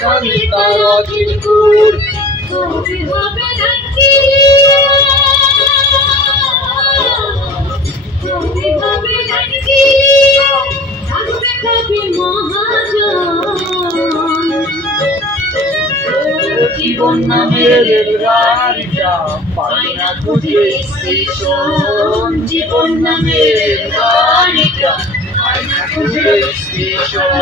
খানি তার অজিনপুর কবে হবে নাকি কবে হবে নাকি থাকবে কবে মহাজন জীবন নামের রেলগাড়িটা পাই না খুঁজে স্টেশন জীবন নামের রেলগাড়িটা পাই না খুঁজে স্টেশন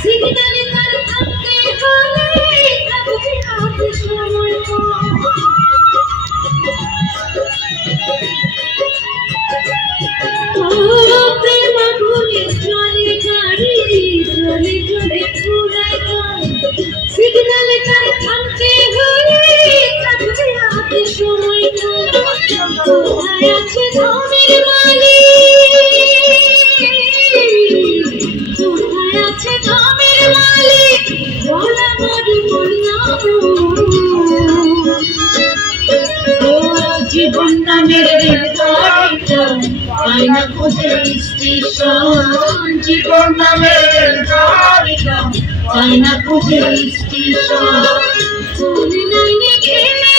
সিগন্যালে তার থামতে হলে থাকবে হাতে সময় প্রেম ভুলে চলে গাড়ি চলে চলে পুরাই সিগন্যালে তার থামতে হলে থাকবে হাতে সময় কোথায় আছে ধনের মালিক কোথায় আছে ধনের মালিক বলা মারি বললাম জীবন নামের রেলগাড়িটা পাই না খুঁজে স্টেশন জীবন নামের রেলগাড়িটা পাই না খুঁজে স্টেশন কোন লাইনে খেলে